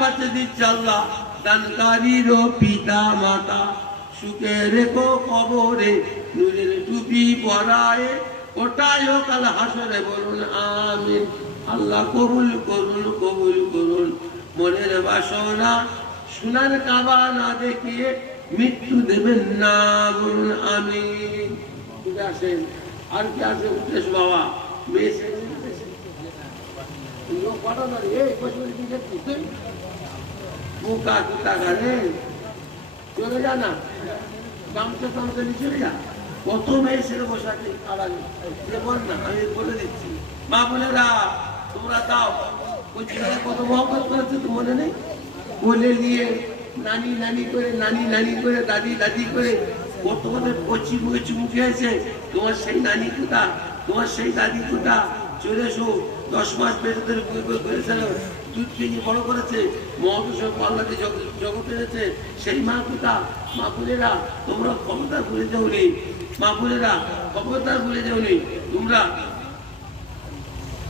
পাচ্ছে দিচ্ছে আল্লাহ। দানকারীরও পিতা মাতা সুখে রেখো কবরে, নুরের টুপি পরায়। ওটাই কাল হাসরে, বলুন আমিন। আল্লাহ কবুল করুন কবুল করুন। মনের বাসনা সোনার কাবা না দেখিয়ে মৃত্যু দেবেন না, বলুন আমি আসেন আর কি আছে উদ্দেশ বাবা? মেয়ে গানে চলে যা না। গামছা টামছা নিয়ে চলে যা বল না, আমি বলে দিচ্ছি। মা বোনেরা, তোমরা দাও। কত করেছে তো মনে নেই? বলে নিয়ে নানি নানি করে, নানি নানি করে, দাদি দাদি করে কত মুখে মুখে আছে। তোমার সেই নানি কোথা? তোমার সেই দাদি কোথা? চলে এসো। দশ মাস পেটে ধরে করেছিল দুধ কিনে বড় করেছে মহাবিশ্ব পাল্লাতে জগৎ এনেছে। সেই মা কোথা মা বোনেরা, তোমরা ক্ষমতা ভুলে যাওনি। মা বোনেরা ক্ষমতা ভুলে যাওনি। তোমরা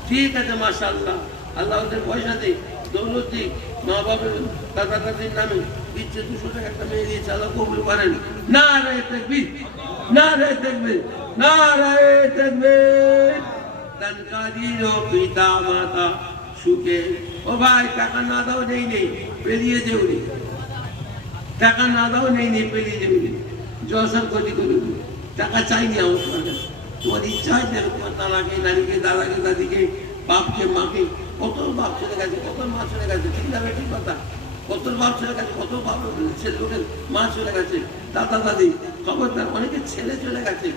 ঠিক আছে, মাশাআল্লাহ। আল্লাহ ওদের পয়সা দিক, দৌলত দিক। মা বাবার দাদা দাদির নামে দিচ্ছে দুশো টাকা একটা মেয়ে দিয়েছে, আল্লাহ কবুল করেন। না রে দেখবি না রে দেখবি না রে দেখবি দানকারীর পিতা মাতা সুখে। কত বাপ চলে গেছে, কত মা চলে গেছে, ঠিক না কথা। কত বাপ চলে গেছে, কত বাপ ছেলে মা চলে গেছে, দাদা, দাদি, খবরদার, অনেকের ছেলে চলে গেছে।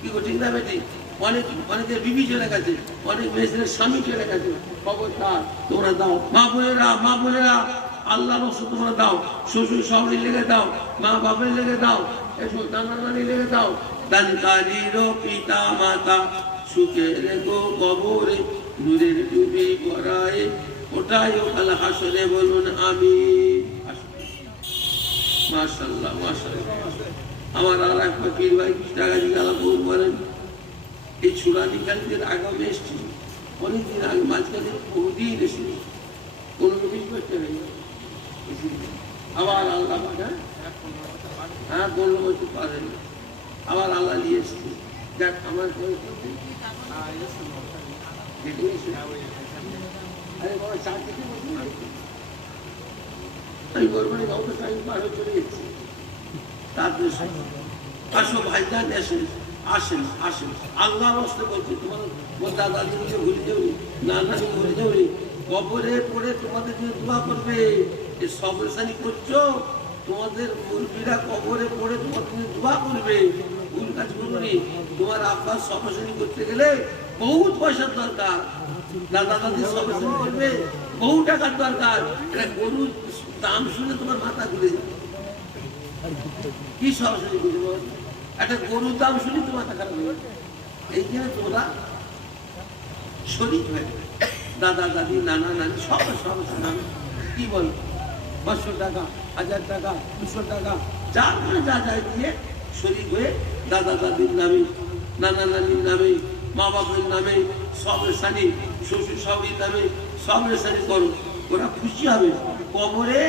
কি ঠিক না বেটি অনেক অনেকের বিবি চলে গেছে, অনেক মেয়েদের স্বামী চলে গেছে। খবরদার তোমরা দাও। মা বোনেরা মা বোনেরা, আল্লাহ তোমরা দাও। শ্বশুর লেগে দাও, মা বাপের লেগে দাও এসো লেগে দাও। আমি আমার আর এক ফকির ভাই টাকা দিয়ে আলাপ বলেন এই চূড়ানি কালীদের আগামে এসছি। অনেকদিন আগে মাঝখানে বহুদিন এসেছি। কোনো কিছু করতে নেই আবার আল্লাহ হ্যাঁ? পনেরো বছর পারেন আবার আল্লাহ নিয়ে এসছি। যাক আমার করে আরে বাবা চা খেতে বসুন না। আমি বলব না অত টাইম পার হয়ে চলে যাচ্ছি তারপরে আসো ভাইজান আসেন আসেন আসেন। আল্লাহ রস্তে বলছি তোমার তোমার দাদা দিদিকে ভুলে যাবি না নানি ভুলে যাবি কবরে পড়ে তোমাদের জন্য দোয়া করবে। এ সবরেশানি করছ, তোমাদের মুরগিরা কবরে পড়ে তোমার জন্য দোয়া করবে। ভুল কাজ করবি তোমার আব্বার সবরেশানি করতে গেলে বহুত পয়সার দরকার। দাদা দাদি সবরেশানি করবে, বহু টাকার দরকার। এটা গরুর দাম শুনে তোমার মাথা ঘুরে যাবে। কি সরাসরি বুঝব একটা গরুর দাম শুনি তো মাথা খারাপ হয়ে। এইখানে তোমরা শরীর হয়ে। দাদা, দাদি, নানা, নানি, সব সব নাম কি বল? পাঁচশো টাকা, হাজার টাকা, দুশো টাকা, যা মানে যা যায় দিয়ে শরীর হয়ে দাদা, দাদির নামে, নানা, নানির নামে, মা বাবার নামে, সব রেশানি শ্বশুর শাশুড়ির নামে, সব রেশানি করো। ওরা খুশি হবে। কবরে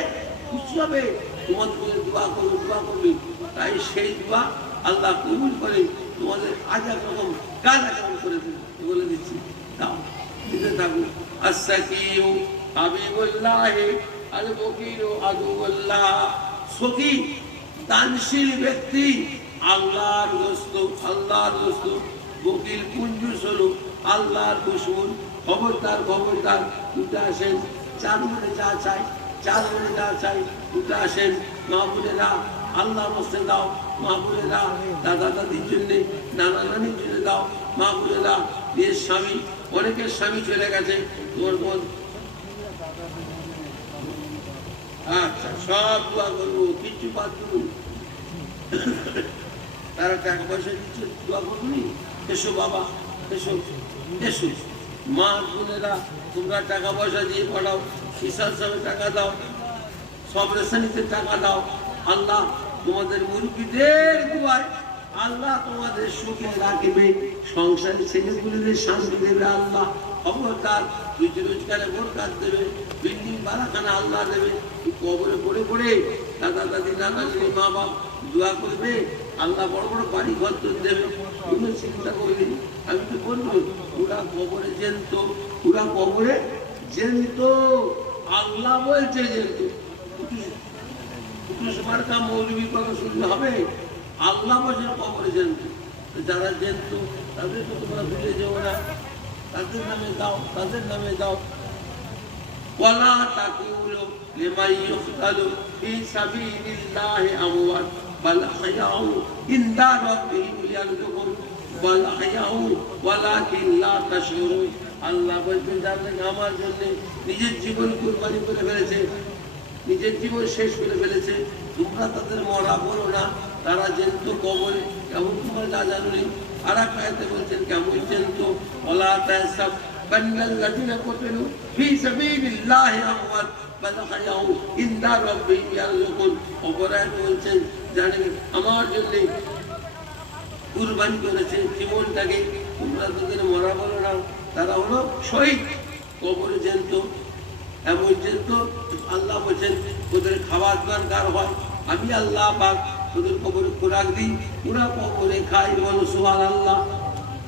খুশি হবে। তোমার দোয়া করবে দোয়া করবে। তাই সেই দোয়া আল্লাহ কবুল করে, তোমাদের আজ রকম কাজ একরকম করে বলে দিচ্ছি। দাও, দিতে আল বকির দানশীল ব্যক্তি, আল্লাহর দোস্ত আল্লাহর দোস্ত বকিল পুঞ্জু স্বরূপ, আল্লাহর দুশ্মন খবরদার খবরদার, উঠে আসেন। চার মনে যা চাই চার মনে যা চাই, উঠে আসেন। মা বোনেরা আল্লাহ মস্তে দাও মা বোনেরা, দাদা দাদির জন্যে, নানা নানির জন্য দাও। মা বোনেরা নিজের স্বামী, অনেকের স্বামী চলে গেছে, তোমার তোমার আচ্ছা সব দোয়া করব, কিচ্ছু বাদ করুন তারা টাকা পয়সা দিচ্ছে, দোয়া করবি এসো বাবা, এসো এসো। মা বোনেরা, তোমরা টাকা পয়সা দিয়ে পড়াও হিসাব সামনে টাকা দাও, সব রেশানিতে টাকা দাও। আল্লাহ তোমাদের মুরগিদের দুয়ায় আল্লাহ তোমাদের সুখে রাখবে। সংসারে ছেলেগুলিদের শান্তি দেবে আল্লাহ। খবরদার রুজি রোজগারে বরকাত দেবে। বিল্ডিং, বারাখানা আল্লাহ দেবে। কবরে পড়ে পড়ে দাদা, দাদি, নানা মা, বাপ দোয়া করবে। আল্লাহ বড় বড় বাড়ি ঘর তোর দেবে। কোনো চিন্তা করলি আমি তো বলব ওরা কবরে জেনত ওরা কবরে জেনত। আল্লাহ বলছে জেনত। পুরুষ মার্কা মৌলবী কথা শুনলে হবে আল্লাহ বলছে কবরে জেনত যারা জেনত তাদেরকে তোমরা ভুলে যেও না তাদের নামে দাও তাদের নামে দাও ولا تقولوا لمن يقتل في سبيل الله أموات بل أحياء عند ربهم يرزقون بل أحياء ولكن لا تشعرون আল্লাহ বলছেন যাদের আমার জন্য নিজের জীবন কুরবানি করে ফেলেছে নিজের জীবন শেষ করে ফেলেছে। তোমরা তাদের মরা করো না। তারা জেন্ত কবরে, কেমন তোমার যা জানুনি আর বলছেন, কেমন জেন্ত ফি বাল অপরাধ বলছেন আমার জন্য কুরবানি জীবনটাকে। তোমরা মরা বলো না। তারা হলো শহীদ। কবরে জেন্ত এমন জেন্ত আল্লাহ বলছেন ওদের খাবার দরকার হয়। আমি আল্লাহ পাক ওদের কবরে খোরাক দিই। ওরা কবরে খাই বলো সুহান আল্লাহ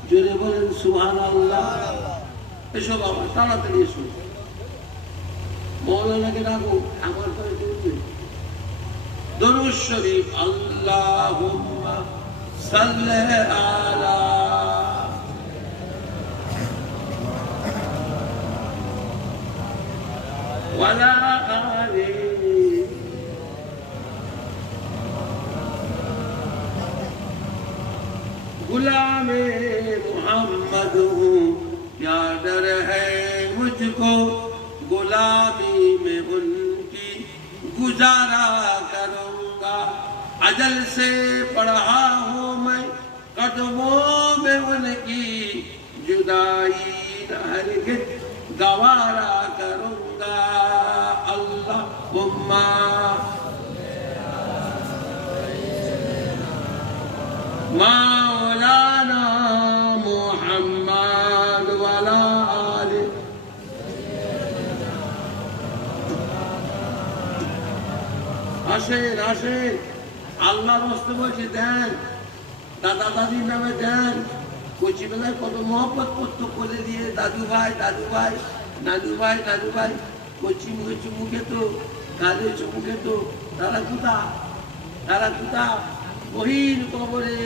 জোরে বলেন সুহান আল্লাহ এসব আমার তাড়াতাড়ি এসো। মৌলানাকে ডাকো, আমার পরে করবে দরুদ শরীফ, আল্লাহুম্মা সাল্লি ولا آله गुलाम मोहम्मद हूँ क्या डर है मुझको गुलामी में उनकी गुजारा करूँगा अजल से पढ़ा हूँ मैं कदमों में उनकी जुदाई हर gawara garunga Allahumma مولانا محمد ولا آل আসেন আসেন আল্লাহ বস্তু বলছে দেন দাদা দাদির নামে দেন কচি বেলায় কত মহব্বত করতো করে দিয়ে দাদু ভাই দাদু ভাই নাদু ভাই নাদু ভাই কচি মুখে চুমুকে তো গালে চুমুকে তো তারা কোথা? তারা কোথা? গহীন কবরে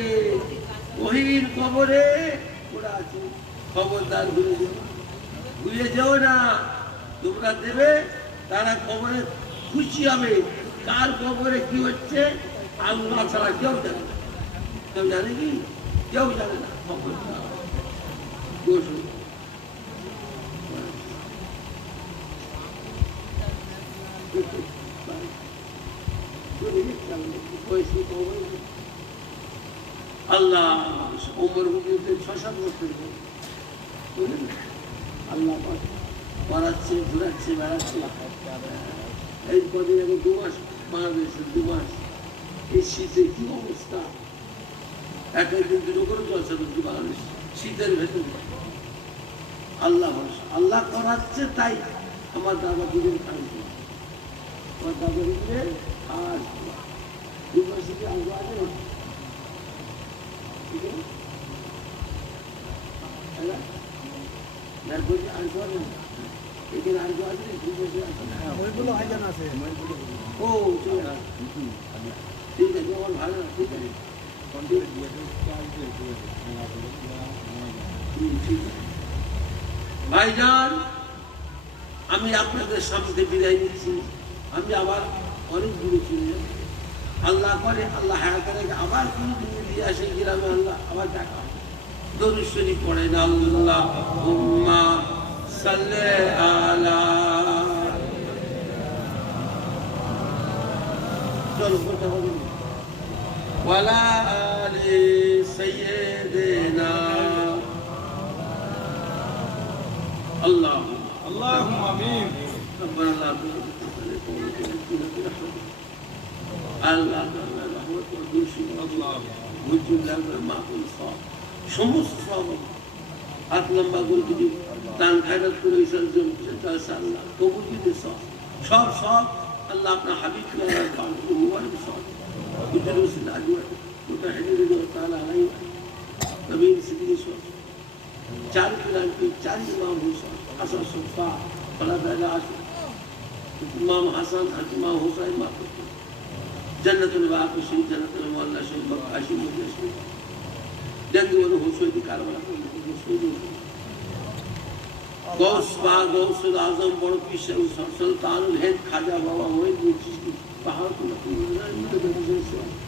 গহীন কবরে, ওরা আছে। খবরদার ঘুরে যেও। ঘুরে যেও না, তোমরা দেবে, তারা কবরে খুশি হবে। কার কবরে কি হচ্ছে? আল্লাহ ছাড়া কেউ জানে কেউ জানে কি? কেউ জানে না খবরদার বসুন। আল্লাহ ওমর হুজুরকে ছ সাত বছর ধরে। বুঝলেন? আল্লাহ পাক পড়াচ্ছে ঘুরাচ্ছে বেড়াচ্ছে এই কদিন আগে দু মাস বাংলাদেশে দু মাস এই শীতে কি অবস্থা এক দুটো করে করছি বাংলাদেশ শীতের ভেতরে আল্লাহ আল্লাহ করাচ্ছে তাই আমার দাদা দুদিন খাইছে আমার দাদা দিলে আর দু মাসে কি আগে ঠিক আছে ও ঠিক আছে ভালো ঠিক আছে ভাইজান, আমি আপনাদের সামনে বিদায় নিচ্ছি আমি আবার অনেক দূরে চলে আল্লাহ করে, আল্লাহ হ্যাঁ করে, আবার কোনো দিনে দিয়ে আসে গ্রামে আল্লাহ, আবার দেখা হবে। দরুদ শরীফ পড়েন আল্লাহ উম্মা সাল্লে চলো, কথা বলুন ওয়ালা আলি সাইয়্যিদিনা আল্লাহ اللهم امين ربنا لا تزغ قلوبنا بعد إذ هديتنا আল্লাহ তাআলা রহমত ও খুশি الله হুজুর লাগবে মাহফিল সব সমস্ত সব হাত লম্বা করে যদি দান খায়রাত করে ঈশ্বর জন্য আল্লাহ কবুল দিতে সব সব সব আল্লাহ আপনার হাবিব মুবারক সব يوسف الأجوع متحدين الله تعالى عليه نبيل سبيل سوى چالی پلان کی چالی إمام حسین حسن صفا بلا بیلا عشر إمام حسن إمام حسین ما کرتے جنت الواق شریف جنت المولا شریف بقا شریف مجھے شریف جنگ ونو حسوی دی کاروالا کرتے حسوی دی گوس با گوس العظم بڑو کی سلطان الہد خاجہ بابا ہوئے دو چیز کی پہاڑ کو نقل اللہ اللہ اللہ اللہ.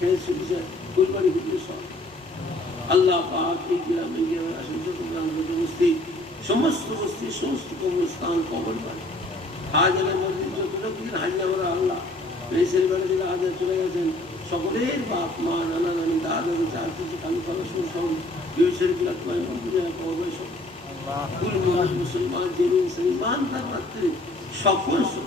খেয়ে সুবিধা ফুলবাড়ি হুজুর সব। আল্লাহ পাক এই গ্রামে গ্রামে আসেন যত গ্রামগত বস্তি সমস্ত বস্তি সমস্ত কবরস্থান কবর বাড়ি। হাজারের মধ্যে যতটা দিন হাজিরা করা আল্লাহ। মেসের বেড়ে থেকে হাজার চলে গেছেন। সকলের বাপ মা নানা নানি দাদা চার কিছু কালু কালো সব সব বিলাক মানে মন্দিরে কবর সব। মুসলমান জেনে মুসলমান তার রাত্রে সকল সব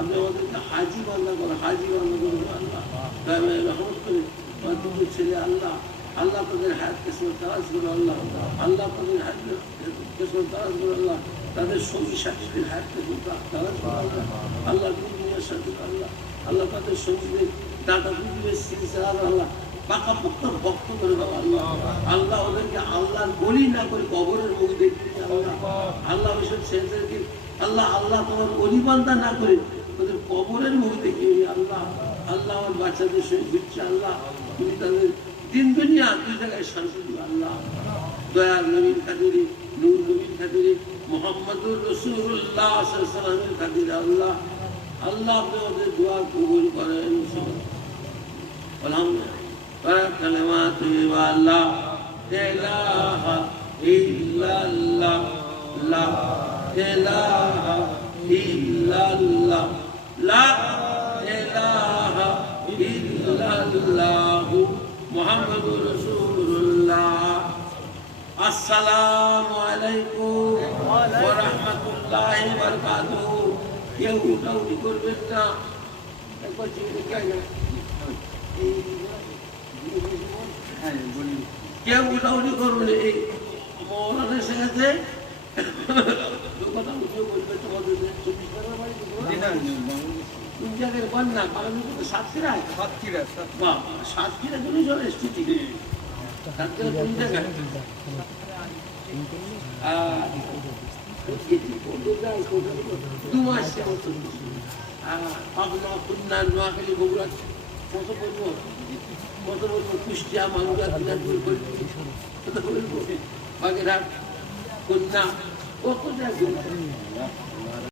আপনি আমাদেরকে হাজি বান্দা করো হাজি করো আল্লাহ। করে দুটো আল্লাহ আল্লাহ তাদের হায়াত কিসমত তারাজ আল্লাহ। আল্লাহ তাদের হায়াত কিসমত তারাজ আল্লাহ। তাদের সঙ্গী সাথীদের হায়াত কিসমত তারাজ আল্লাহ। আল্লাহ দুনিয়ার সাথে আল্লাহ। আল্লাহ তাদের সঙ্গীদের দাদা আল্লাহ। পাকা পোক্ত ভক্ত আল্লাহ। আল্লাহ ওদেরকে আল্লাহর বলি না করে কবরের মুখ দেখতে আল্লাহ। আল্লাহ আল্লাহ আল্লাহ তোমার অলিবান্ধা না করে কবরের মুখ দেখি আল্লাহ আল্লাহ আমার বাচ্চাদের সঙ্গে ঘুরছে আল্লাহ, তুমি তাদের দিন দুনিয়া দুই জায়গায় শান্তি দিবে আল্লাহ। দয়াল নবীন খাদুরি নূর নবীন খাদুরি মোহাম্মদুর রসুল্লাহ সালামের খাদুরি আল্লাহ আল্লাহ আপনি ওদের দোয়া কবুল করেন আলহামদুলিল্লাহ। আল্লাহ ইলাহা লা ইলাহা ইল্লাল্লাহু মুহাম্মাদুর আলাইকুম ওয়া রাহমাতুল্লাহি ওয়া কেউ উঠাউটি করবেন না। একবার জিজ্ঞেস কেউ উঠাউটি করবেন এই মৌলানের সাথে দু মাস পাবনা খুলনা নোয়াখালী বগুড়া কত বলব কত বলব কুষ্টিয়া মাগুরা দিনাজপুর ফরিদপুর কত বলব বাগেরহাট খুলনা কত জায়গায়